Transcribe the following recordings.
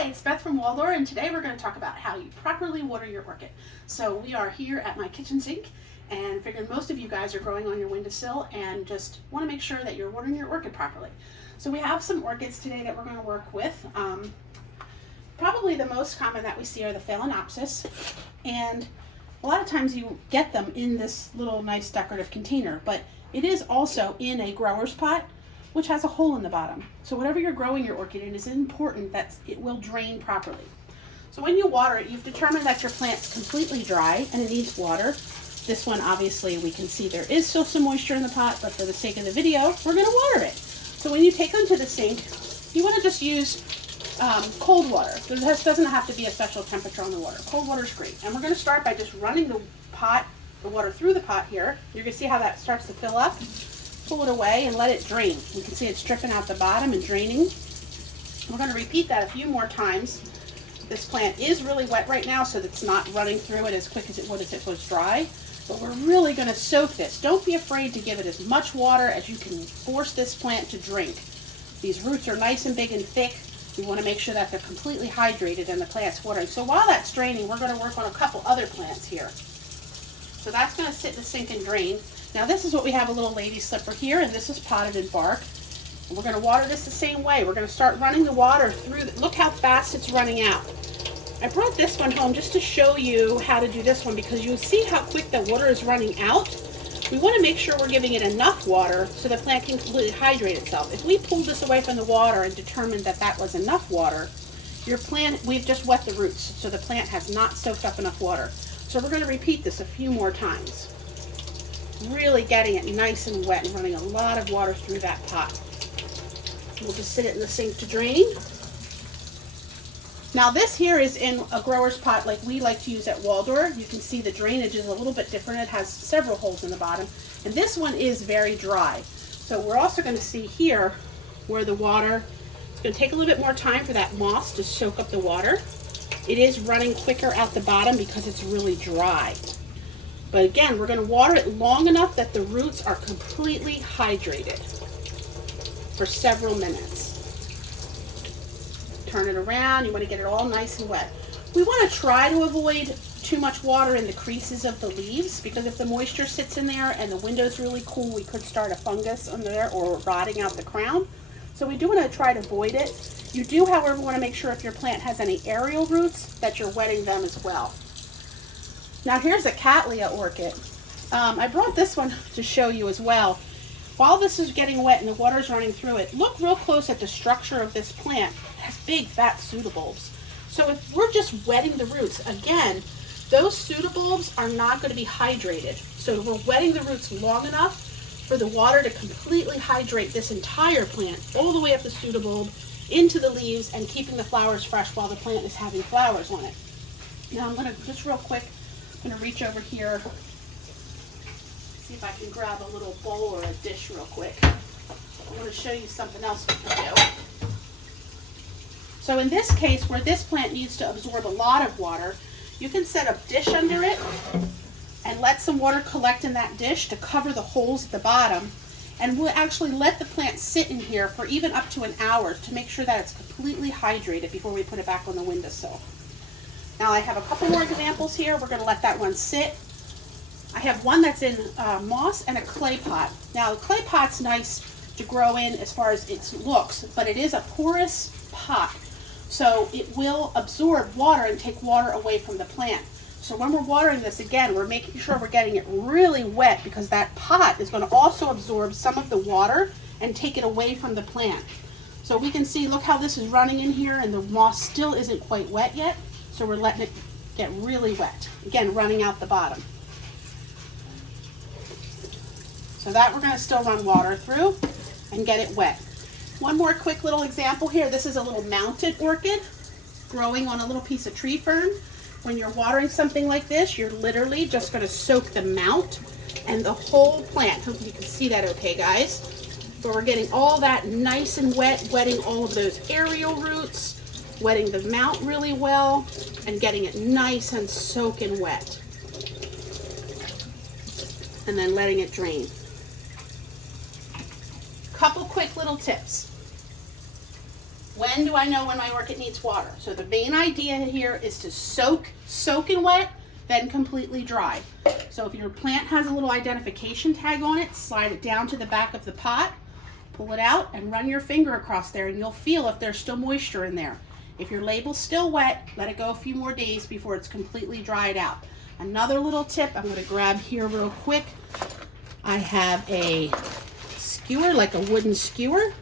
Hi, it's Beth from Waldor, and today we're going to talk about how you properly water your orchid. So we are here at my kitchen sink, and figured most of you guys are growing on your windowsill and just want to make sure that you're watering your orchid properly. So we have some orchids today that we're going to work with. Probably the most common that we see are the phalaenopsis, and a lot of times you get them in this little nice decorative container, but it is also in a grower's pot, which has a hole in the bottom. So whatever you're growing your orchid in, is important that it will drain properly. So when you water it, you've determined that your plant's completely dry and it needs water. This one, obviously, we can see there is still some moisture in the pot, but for the sake of the video, we're gonna water it. So when you take them to the sink, you wanna just use cold water. This doesn't have to be a special temperature on the water. Cold water is great. And we're gonna start by just running the water through the pot here. You're gonna see how that starts to fill up. Pull it away and let it drain. You can see it's dripping out the bottom and draining. We're going to repeat that a few more times. This plant is really wet right now, so it's not running through it as quick as it would if it was dry. But we're really going to soak this. Don't be afraid to give it as much water as you can force this plant to drink. These roots are nice and big and thick. We want to make sure that they're completely hydrated and the plant's watering. So while that's draining, we're going to work on a couple other plants here. So that's going to sit in the sink and drain. Now this is what we have, a little lady slipper here, and this is potted in bark. And we're going to water this the same way. We're going to start running the water through. Look how fast it's running out. I brought this one home just to show you how to do this one, because you'll see how quick the water is running out. We want to make sure we're giving it enough water so the plant can completely hydrate itself. If we pulled this away from the water and determined that that was enough water, your plant, we've just wet the roots, so the plant has not soaked up enough water. So we're going to repeat this a few more times. Really getting it nice and wet and running a lot of water through that pot. We'll just sit it in the sink to drain. Now this here is in a grower's pot like we like to use at Waldor. You can see the drainage is a little bit different. It has several holes in the bottom. And this one is very dry. So we're also going to see here where the water, it's going to take a little bit more time for that moss to soak up the water. It is running quicker out the bottom because it's really dry. But again, we're going to water it long enough that the roots are completely hydrated for several minutes. Turn it around. You want to get it all nice and wet. We want to try to avoid too much water in the creases of the leaves, because if the moisture sits in there and the window's really cool, we could start a fungus under there or rotting out the crown. So we do want to try to avoid it. You do, however, want to make sure if your plant has any aerial roots that you're wetting them as well. Now here's a Cattleya orchid. I brought this one to show you as well. While this is getting wet and the water's running through it, look real close at the structure of this plant. It has big fat pseudobulbs. So if we're just wetting the roots, again, those pseudobulbs are not going to be hydrated. So we're wetting the roots long enough for the water to completely hydrate this entire plant, all the way up the pseudobulb, into the leaves, and keeping the flowers fresh while the plant is having flowers on it. Now I'm going to, just real quick, I'm going to reach over here, see if I can grab a little bowl or a dish real quick. I want to show you something else we can do. So in this case, where this plant needs to absorb a lot of water, you can set a dish under it and let some water collect in that dish to cover the holes at the bottom. And we'll actually let the plant sit in here for even up to an hour to make sure that it's completely hydrated before we put it back on the windowsill. Now I have a couple more examples here. We're going to let that one sit. I have one that's in moss and a clay pot. Now the clay pot's nice to grow in as far as its looks, but it is a porous pot. So it will absorb water and take water away from the plant. So when we're watering this, again, we're making sure we're getting it really wet, because that pot is going to also absorb some of the water and take it away from the plant. So we can see, look how this is running in here, and the moss still isn't quite wet yet. So we're letting it get really wet. Again, running out the bottom. So that we're going to still run water through and get it wet. One more quick little example here. This is a little mounted orchid growing on a little piece of tree fern. When you're watering something like this, you're literally just going to soak the mount and the whole plant. Hopefully you can see that okay, guys. But we're getting all that nice and wet, wetting all of those aerial roots, wetting the mount really well, and getting it nice and soaking wet. And then letting it drain. Couple quick little tips. When do I know when my orchid needs water? So the main idea here is to soak in wet, then completely dry. So if your plant has a little identification tag on it, slide it down to the back of the pot, pull it out, and run your finger across there, and you'll feel if there's still moisture in there. If your label's still wet, let it go a few more days before it's completely dried out. Another little tip I'm going to grab here real quick. I have a skewer, like a wooden skewer,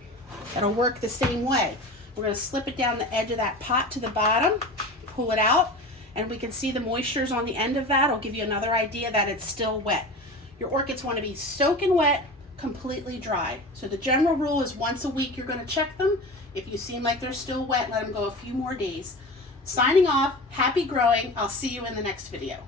that'll work the same way. We're going to slip it down the edge of that pot to the bottom, pull it out, and we can see the moistures on the end of that. It'll give you another idea that it's still wet. Your orchids want to be soaking wet, completely dry. So the general rule is once a week you're going to check them. If you seem like they're still wet, let them go a few more days. Signing off, happy growing. I'll see you in the next video.